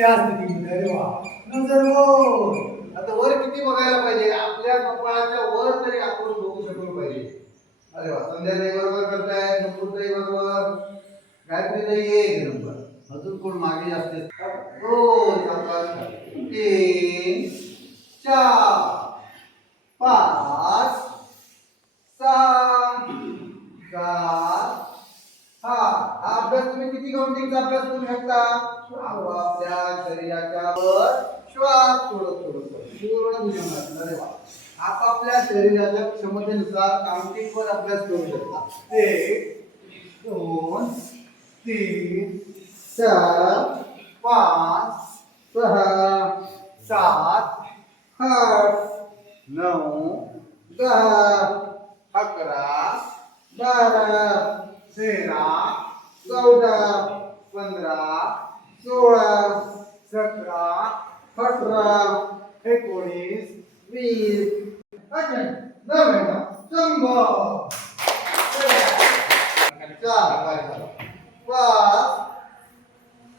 या स्थितीमध्ये अरे वा नजर वर. आता वर किती बघायला पाहिजे आपल्या कपाळाच्या वर तरी आपण बघू शकलो पाहिजे. अरे वा संध्याताई बरोबर करताय नुपुरताई बरोबर गायत्रीताई एक नंबर. अजून कोण मागे जास्त 2 3 4 5 6 7 हा अभ्यास तुम्ही किती काउंटिंगचा अभ्यास करू शकता. आपल्या शरीराच्या वर श्वास सोडत सोडत पूर्ण भुजंगासन. अरे वा आपापल्या शरीराच्या क्षमतेनुसार काउंटिंग वर अभ्यास करू शकता. 1 2 3 4 5 6 7 8 9 10 11 12 13 14 15 16 17 18 19 20 99 100. चार पाच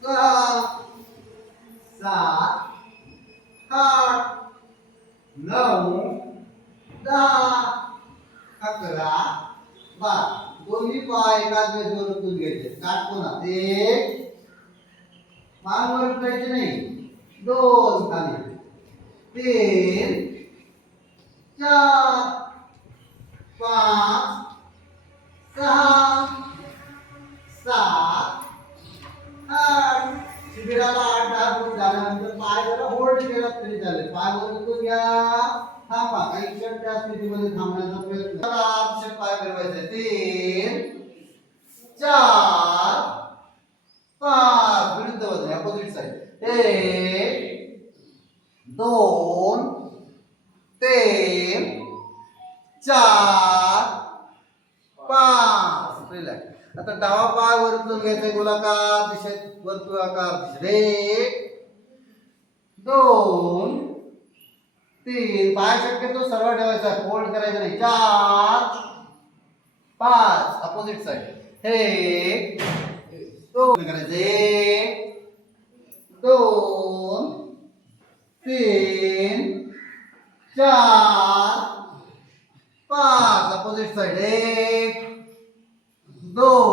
सहा सात आठ 9 10 11 12. दोन्ही पाय एकाच वेळेवर उचलून घ्यायचे. काटकोनात 1 मांवर उचलायचे नाही. 2 खाली 3 4 5 6 7 8. शिबिराला 8-10 फूट झाल्यानंतर पाय जरा होल्ड केला तरी चालेल. पाय वर उचलून घ्या. थांबा काही क्षण त्या स्थितीमध्ये थांबण्याचा प्रयत्न करा. पाय फिरवायचे 3 4 5 विरुद्ध वजन अपोजिट साइड 1 2 3 4 5. रिलॅक्स. आता डावा पाय वर उचलून घ्यायचा गोलाकार दिशेत वर्तुळाकार दिशेत 1 2 3. पाय शक्यतो सरळ ठेवायचा फोल्ड करायचा नाही. 4 5 अपोजिट साइड 1 2 करायचे 1 2 3 4 5 अपोजिट साइड 1 2